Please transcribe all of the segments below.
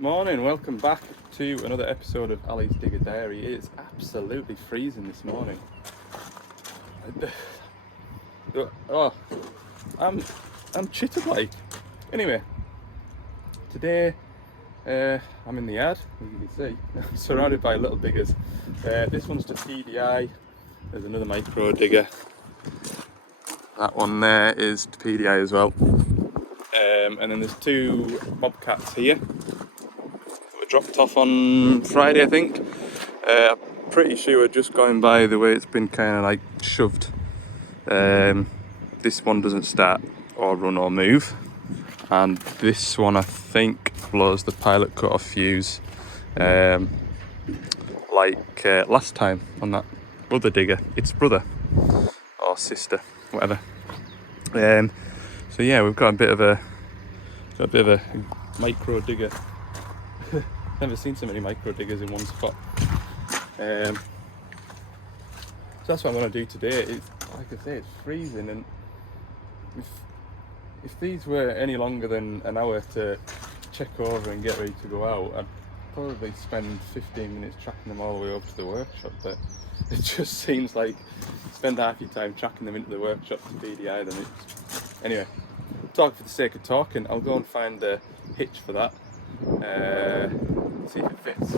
Morning, welcome back to another episode of Ali's Digger Diary. It is absolutely freezing this morning. Oh, I'm chittered like. Anyway, today I'm in the yard, as you can see, surrounded by little diggers. This one's to PDI. There's another micro digger. That one there is to PDI as well. And then there's two bobcats here. Dropped off on Friday, I think. Pretty sure just going by the way it's been kind of like shoved. This one doesn't start or run or move, and this one I think blows the pilot cut-off fuse, like last time on that other digger. Its brother or sister, whatever. So yeah, we've got a bit of a micro digger. Never seen so many micro diggers in one spot. So that's what I'm going to do today. It's, like I say, it's freezing, and if these were any longer than an hour to check over and get ready to go out, I'd probably spend 15 minutes tracking them all the way over to the workshop, but it just seems like spend half your time tracking them into the workshop to BDI them. Anyway, talk for the sake of talking. I'll go and find a hitch for that. See if it fits.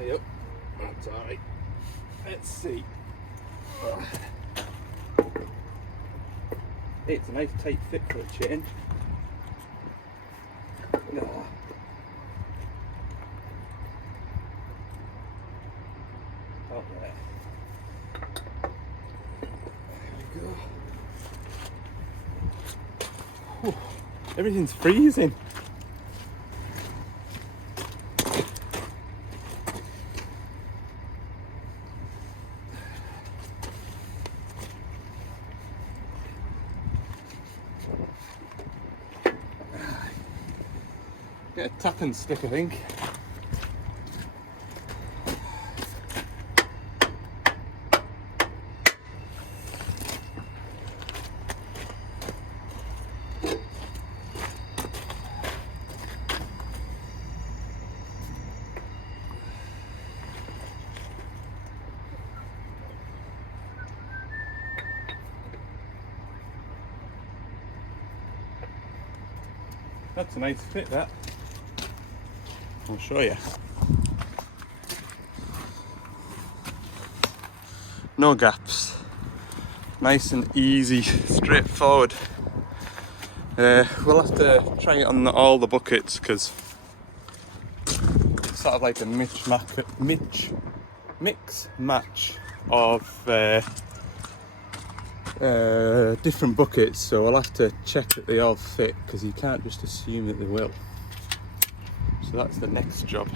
Yep, that's alright. Let's see. It's a nice tight fit for a change. Oh, there. There we go. Whew. Everything's freezing. Get a tapping stick, I think. That's a nice fit, that. I'll show you. No gaps. Nice and easy, straightforward. We'll have to try it on all the buckets because it's sort of like a mix match of different buckets, so I'll have to check that they all fit because you can't just assume that they will. So that's the next job.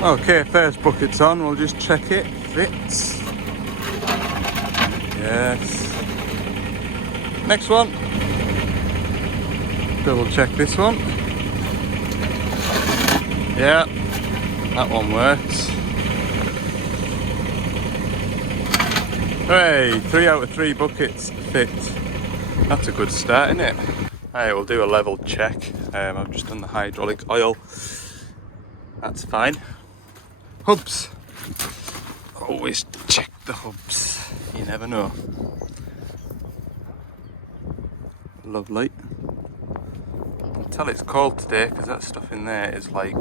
Okay, first bucket's on, we'll just check it. Fits. Yes. Next one. Double check this one. Yeah, that one works. Hey, 3 out of 3 buckets fit. That's a good start, isn't it? Alright, we'll do a level check. I've just done the hydraulic oil. That's fine. Hubs. Always check the hubs. You never know. Lovely. I can tell it's cold today because that stuff in there is like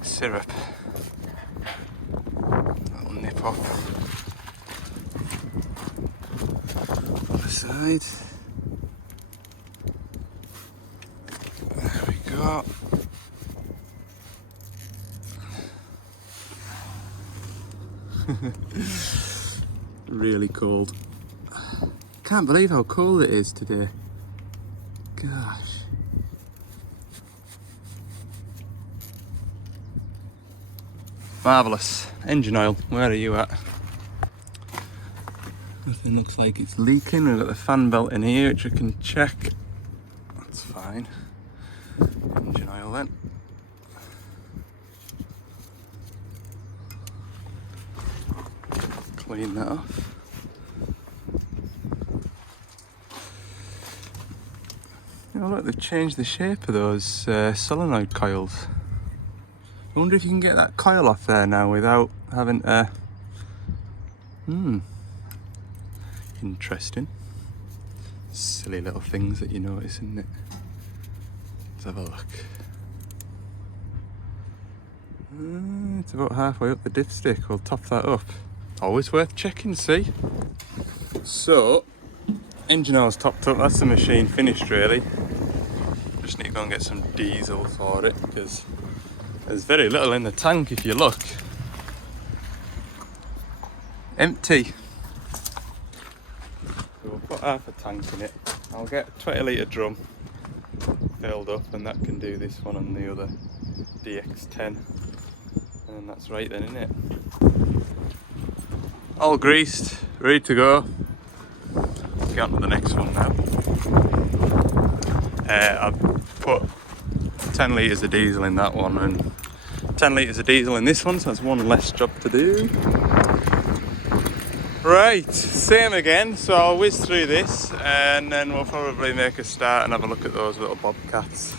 syrup. That'll nip off. Other side. There we go. Really cold. Can't believe how cold it is today. Gosh. Marvellous. Engine oil, where are you at? Nothing looks like it's leaking. We've got the fan belt in here which we can check. That's fine. Engine oil then. Clean that off. Oh look, they've changed the shape of those solenoid coils. I wonder if you can get that coil off there now without having to... Interesting. Silly little things that you notice, isn't it? Let's have a look. It's about halfway up the dipstick. We'll top that up. Always worth checking, see? So, engine oil's topped up. That's the machine finished, really. Just need to go and get some diesel for it because there's very little in the tank if you look. Empty. So we'll put half a tank in it. I'll get a 20 litre drum filled up, and that can do this one and the other DX10. And that's right then, isn't it? All greased, ready to go. Get on to the next one now. I've put 10 litres of diesel in that one and 10 litres of diesel in this one, so that's one less job to do. Right, same again, so I'll whiz through this and then we'll probably make a start and have a look at those little bobcats.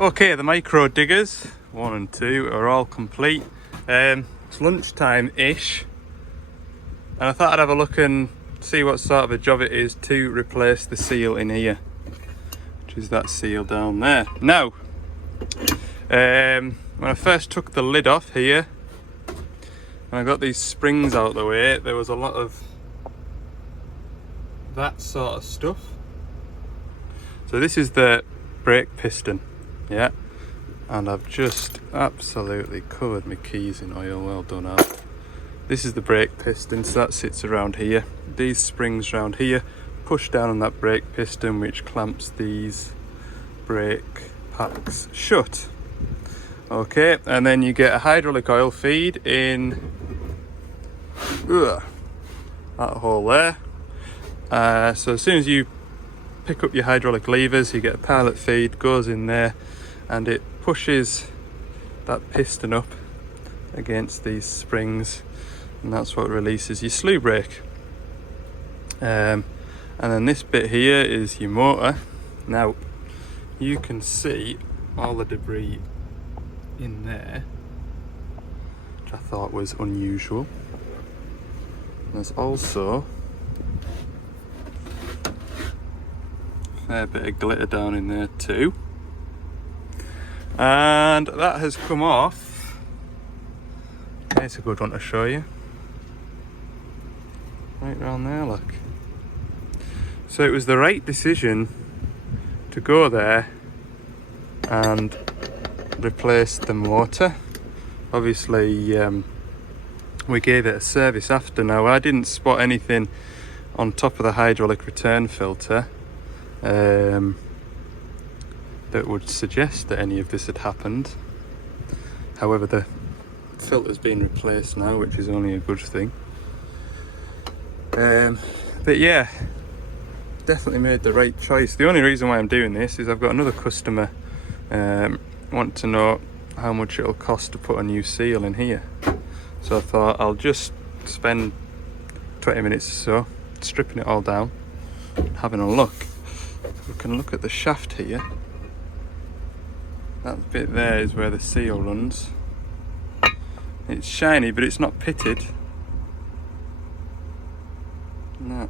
Okay, the micro diggers, 1 and 2, are all complete. It's lunchtime-ish, and I thought I'd have a look and see what sort of a job it is to replace the seal in here, which is that seal down there. Now, when I first took the lid off here, and I got these springs out of the way, there was a lot of that sort of stuff. So this is the brake piston, yeah, and I've just absolutely covered my keys in oil. Well done, Al. This is the brake piston, so that sits around here. These springs around here push down on that brake piston, which clamps these brake packs shut. Okay, and then you get a hydraulic oil feed in that hole there. So as soon as you pick up your hydraulic levers, you get a pilot feed, goes in there, and it pushes that piston up against these springs, and that's what releases your slew brake. And then this bit here is your motor. Now you can see all the debris in there, which I thought was unusual. There's also a fair bit of glitter down in there too, and that has come off. It's a good one to show you. Right around there, look. So it was the right decision to go there and replace the motor. Obviously we gave it a service after. Now I didn't spot anything on top of the hydraulic return filter that would suggest that any of this had happened. However, the filter's been replaced now, which is only a good thing. But yeah, definitely made the right choice. The only reason why I'm doing this is I've got another customer want to know how much it'll cost to put a new seal in here. So I thought I'll just spend 20 minutes or so stripping it all down, having a look. We can look at the shaft here. That bit there is where the seal runs. It's shiny, but it's not pitted. No.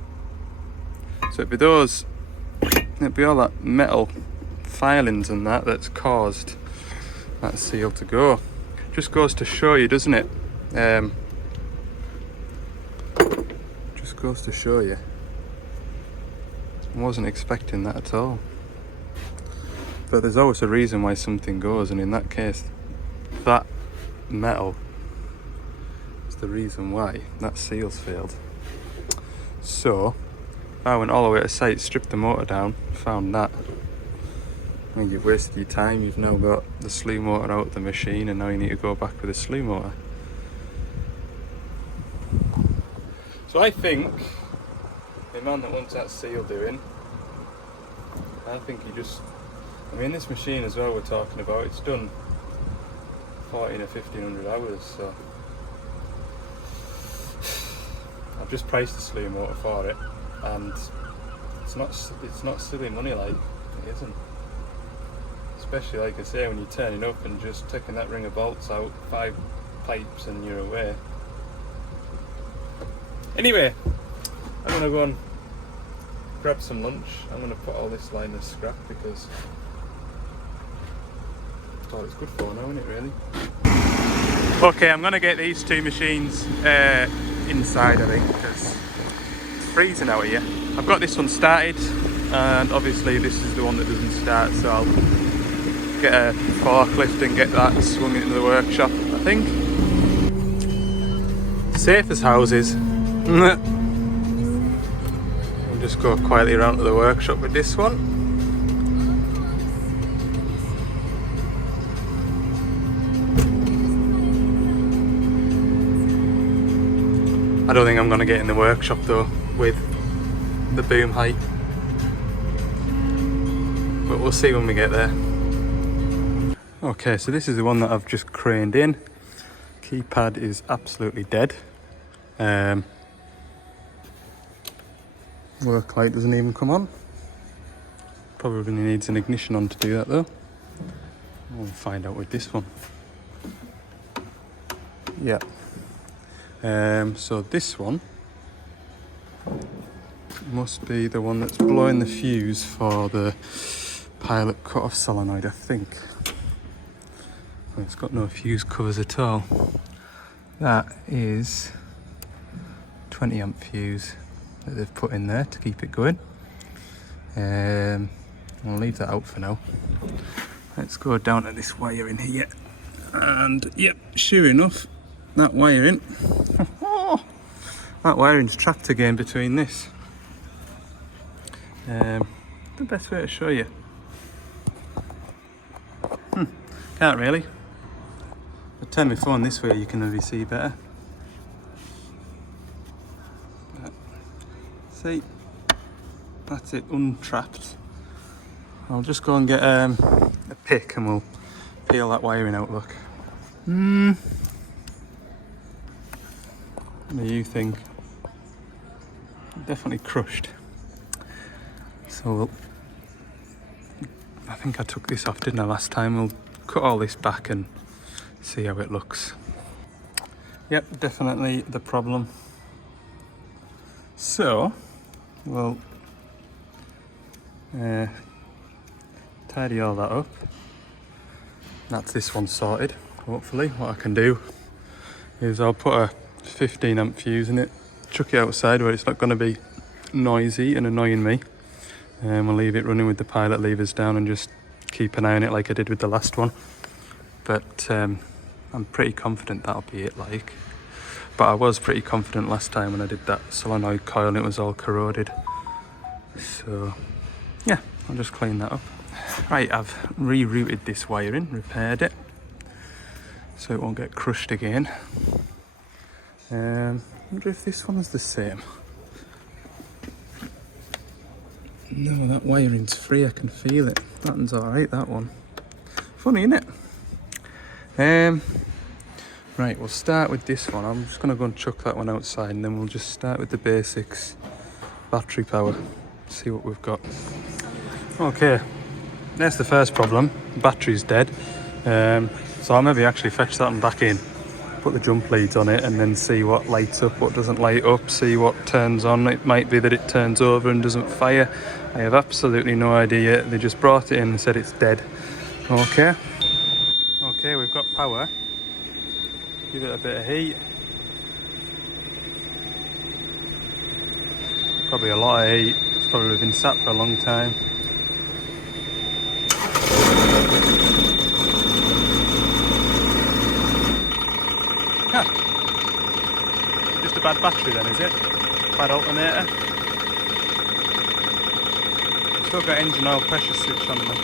So it'd be all that metal filings and that's caused that seal to go. Just goes to show you, doesn't it? Just goes to show you. I wasn't expecting that at all. But there's always a reason why something goes, and in that case, that metal is the reason why that seal's failed. So I went all the way to site, stripped the motor down, found that. And you've wasted your time. You've now got the slew motor out of the machine, and now you need to go back with a slew motor. So I think the man that wants that seal doing, I think he just, I mean, this machine as well we're talking about, it's done 14 or 1500 hours, so I've just priced the slew motor for it, and it's not silly money, like, it isn't. Especially, like I say, when you're turning up and just taking that ring of bolts out, 5 pipes and you're away. Anyway, I'm gonna go and grab some lunch. I'm gonna put all this line as scrap because that's all it's good for now, isn't it, really? Okay, I'm gonna get these 2 machines inside, I think, because it's freezing out here. I've got this one started, and obviously this is the one that doesn't start, so I'll get a forklift and get that swung into the workshop, I think. Safe as houses. I'll just go quietly around to the workshop with this one. I don't think I'm going to get in the workshop though with the boom height, but we'll see when we get there. Okay, so this is the one that I've just craned in. Keypad is absolutely dead. Work light doesn't even come on. Probably needs an ignition on to do that though. We'll find out with this one. Yeah. So this one must be the one that's blowing the fuse for the pilot cut-off solenoid, I think. Well, it's got no fuse covers at all. That is 20 amp fuse that they've put in there to keep it going. I'll leave that out for now. Let's go down to this wire in here, and yep, sure enough, that wiring that wiring's trapped again between this. The best way to show you, can't really. If I turn my phone this way you can maybe see better. See, that's it, untrapped. I'll just go and get a pick and we'll peel that wiring out, look. What do you think? Definitely crushed. So I think I took this off, didn't I, last time? We'll cut all this back and see how it looks. Yep, definitely the problem. So we'll tidy all that up. That's this one sorted, hopefully. What I can do is I'll put a 15 amp fuse in it, chuck it outside where it's not going to be noisy and annoying me, and we'll leave it running with the pilot levers down and just keep an eye on it like I did with the last one. But I'm pretty confident that'll be it, like. But I was pretty confident last time when I did that solenoid coil and it was all corroded. So yeah, I'll just clean that up. Right, I've rerouted this wiring, repaired it so it won't get crushed again. I wonder if this one's the same. No, that wiring's free, I can feel it. That one's alright, that one. Funny, isn't it? Right, we'll start with this one. I'm just going to go and chuck that one outside and then we'll just start with the basics. Battery power, see what we've got. Okay, that's the first problem. The battery's dead. So I'll maybe actually fetch that one back in, put the jump leads on it and then see what lights up, what doesn't light up, see what turns on. It might be that it turns over and doesn't fire. I have absolutely no idea. They just brought it in and said it's dead. Okay, we've got power. Give it a bit of heat. Probably a lot of heat. It's probably been sat for a long time. Just a bad battery then, is it? Bad alternator. Still got engine oil pressure switch on them.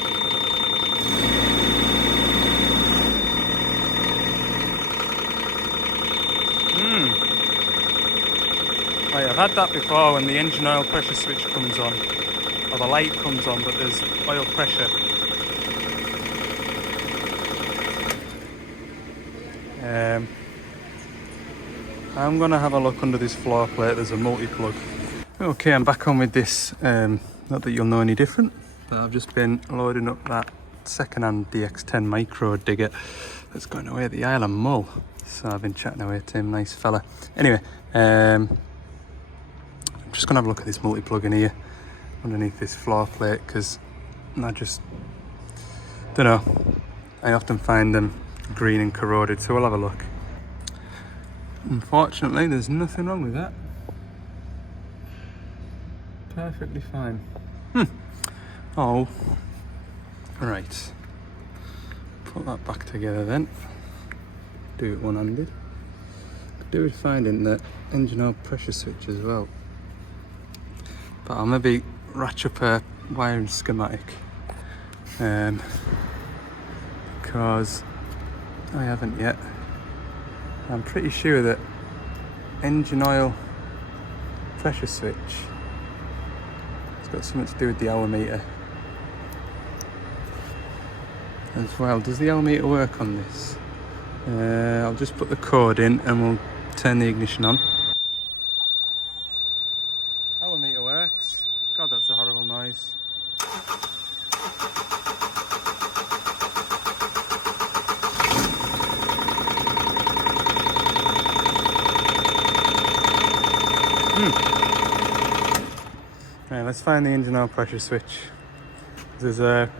Right, I've had that before when the engine oil pressure switch comes on, or the light comes on, but there's oil pressure. I'm going to have a look under this floor plate. There's a multi-plug. Okay, I'm back on with this Not that you'll know any different, but I've just been loading up that second-hand DX10 micro digger that's going away at the Isle of Mull. So I've been chatting away to him, nice fella. Anyway, I'm just gonna have a look at this multi-plug in here underneath this floor plate, because I just don't know, I often find them green and corroded, so we'll have a look. Unfortunately, there's nothing wrong with that. Perfectly fine. Oh, right. Put that back together then. Do it one-handed. Could do with finding the engine oil pressure switch as well. But I'll maybe ratch up a wiring schematic. Because I haven't yet. I'm pretty sure that engine oil pressure switch has got something to do with the hour meter as well. Does the hour meter work on this? I'll just put the code in and we'll turn the ignition on. Hour meter works. God, that's a horrible noise. Right, let's find the engine oil pressure switch. There's a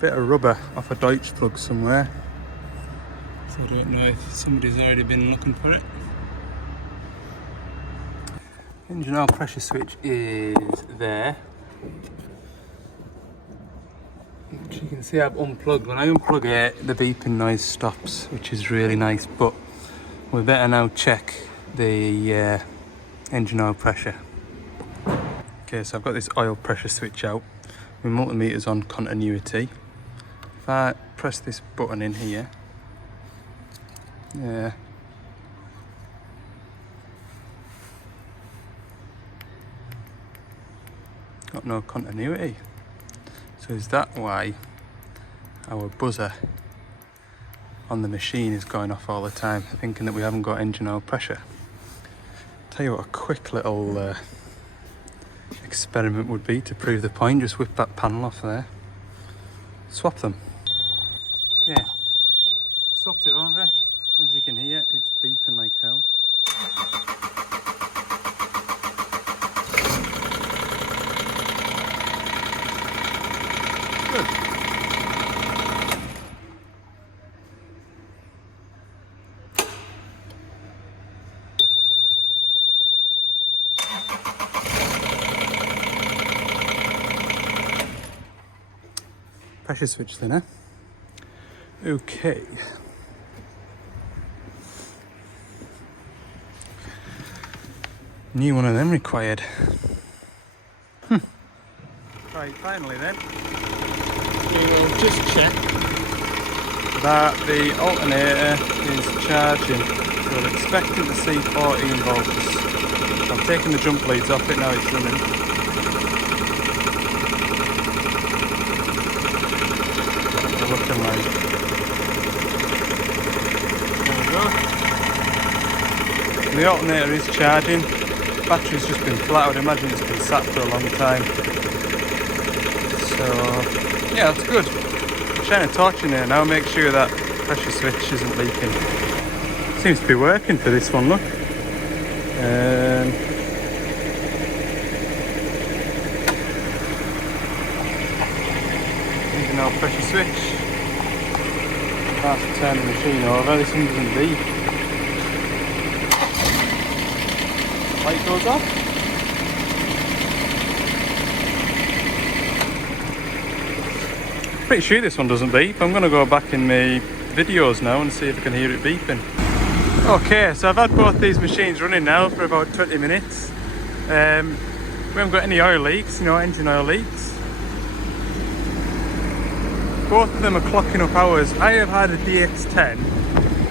bit of rubber off a Deutsch plug somewhere, so I don't know if somebody's already been looking for it. Engine oil pressure switch is there. Which you can see I've unplugged. When I unplug it, the beeping noise stops, which is really nice, but we better now check the engine oil pressure. Okay, so I've got this oil pressure switch out. My multimeter's on continuity. If I press this button in here, yeah, got no continuity. So is that why our buzzer on the machine is going off all the time, thinking that we haven't got engine oil pressure? Tell you what, a quick little experiment would be to prove the point. Just whip that panel off there, swap them. Okay, swapped it over. As you can hear, it's beeping like hell. Good. Pressure switch then, eh? Okay. New one of them required. Right, finally then, we will just check that the alternator is charging. So we're expecting to see 14 volts. I've taken the jump leads off it, now it's running. Looking like. There we go. And the alternator is charging. Battery's just been flat. I would imagine it's been sat for a long time. So yeah, that's good. Shine a torch in there now, make sure that pressure switch isn't leaking. Seems to be working for this one, look. Now pressure switch. That's to turn the machine over. This one doesn't beep. Light goes off. Pretty sure this one doesn't beep. I'm going to go back in my videos now and see if I can hear it beeping. Okay, so I've had both these machines running now for about 20 minutes. We haven't got any oil leaks, engine oil leaks. Both of them are clocking up hours. I have had a DX10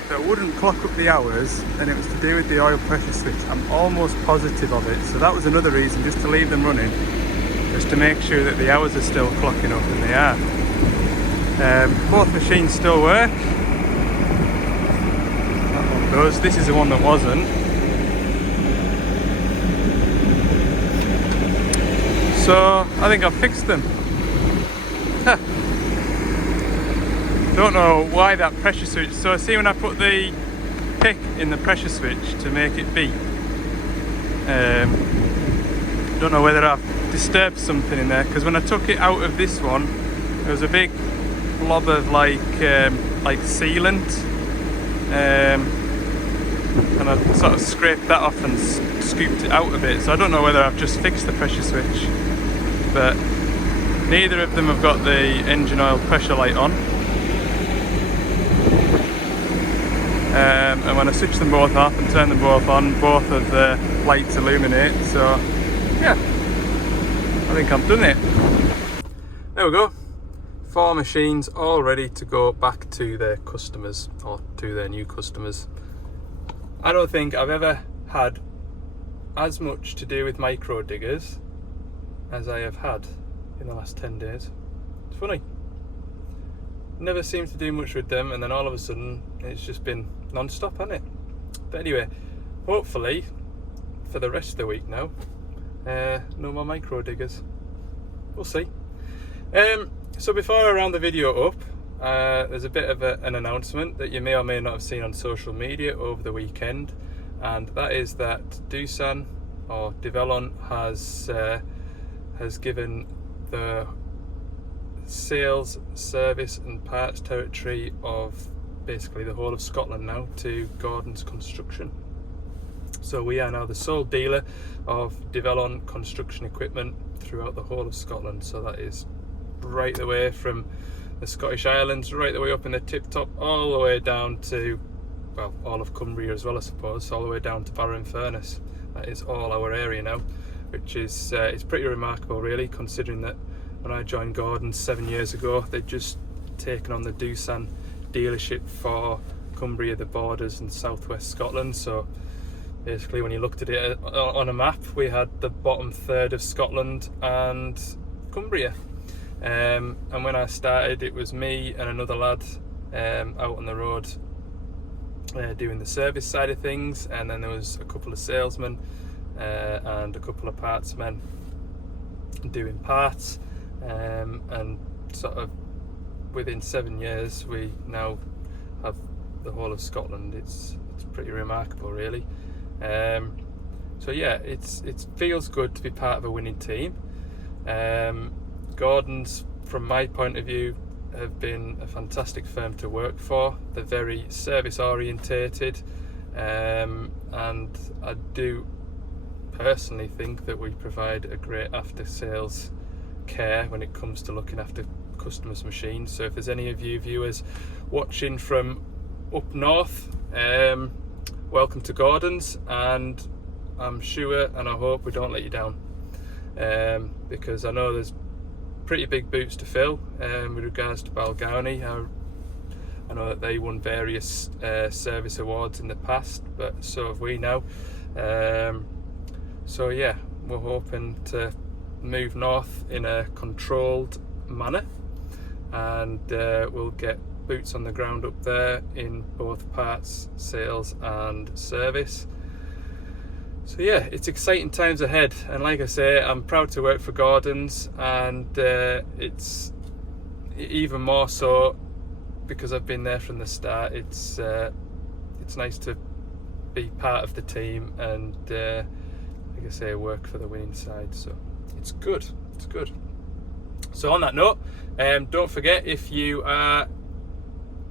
that wouldn't clock up the hours, and it was to do with the oil pressure switch. I'm almost positive of it. So that was another reason just to leave them running, just to make sure that the hours are still clocking up, and they are. Both machines still work. That one does. This is the one that wasn't. So I think I've fixed them. Don't know why that pressure switch. So see, when I put the pick in the pressure switch to make it beep, don't know whether I've disturbed something in there, because when I took it out of this one, there was a big blob of like sealant, and I sort of scraped that off and scooped it out a bit. So I don't know whether I've just fixed the pressure switch, but neither of them have got the engine oil pressure light on. And when I switch them both off and turn them both on, both of the lights illuminate. So yeah, I think I've done it. There we go. 4 machines all ready to go back to their customers, or to their new customers. I don't think I've ever had as much to do with micro diggers as I have had in the last 10 days. It's funny. Never seemed to do much with them, and then all of a sudden it's just been non-stop, hasn't it? But anyway, hopefully for the rest of the week now, no more micro diggers. We'll see. So before I round the video up, there's a bit of an announcement that you may or may not have seen on social media over the weekend, and that is that Doosan, or Develon, has given the sales, service and parts territory of basically the whole of Scotland now to Gordon's Construction. So we are now the sole dealer of Develon construction equipment throughout the whole of Scotland. So that is right the way from the Scottish Islands, right the way up in the tip top, all the way down to, well, all of Cumbria as well, I suppose, all the way down to Barrow-in-Furness. That is all our area now, which is it's pretty remarkable really, considering that when I joined Gordon 7 years ago, they'd just taken on the Doosan dealership for Cumbria, the Borders and southwest Scotland. So basically when you looked at it on a map, we had the bottom third of Scotland and Cumbria. And when I started, it was me and another lad out on the road doing the service side of things, and then there was a couple of salesmen and a couple of parts men doing parts, and sort of within 7 years we now have the whole of Scotland. It's pretty remarkable really. So yeah, it feels good to be part of a winning team. Gordon's, from my point of view, have been a fantastic firm to work for. They're very service orientated, and I do personally think that we provide a great after sales care when it comes to looking after customers' machines. So if there's any of you viewers watching from up north, welcome to Gordon's, and I'm sure and I hope we don't let you down, because I know there's pretty big boots to fill with regards to Balgownie. I know that they won various service awards in the past, but so have we now. So yeah, we're hoping to move north in a controlled manner, and we'll get boots on the ground up there in both parts, sales and service. So yeah, it's exciting times ahead, and like I say, I'm proud to work for Gordon's, and it's even more so because I've been there from the start. It's nice to be part of the team and like I say, work for the winning side. So it's good. It's good. So on that note, don't forget, if you are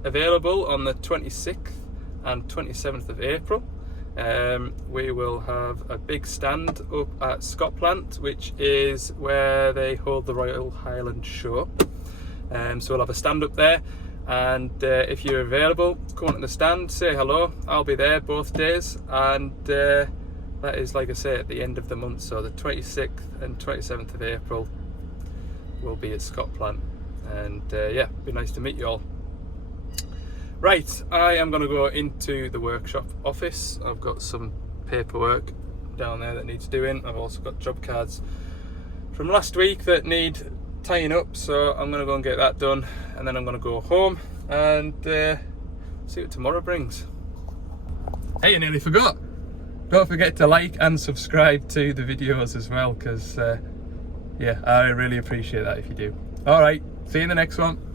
available on the 26th and 27th of April, we will have a big stand up at Scotplant, which is where they hold the Royal Highland Show. So we'll have a stand up there, and if you're available, come on to the stand, say hello. I'll be there both days, and that is, like I say, at the end of the month. So the 26th and 27th of April will be at Scotplant, and yeah, it'd be nice to meet you all. Right, I am going to go into the workshop office. I've got some paperwork down there that needs doing. I've also got job cards from last week that need tying up, so I'm going to go and get that done, and then I'm going to go home and see what tomorrow brings. Hey, I nearly forgot. Don't forget to like and subscribe to the videos as well, because Yeah, I really appreciate that if you do. All right, see you in the next one.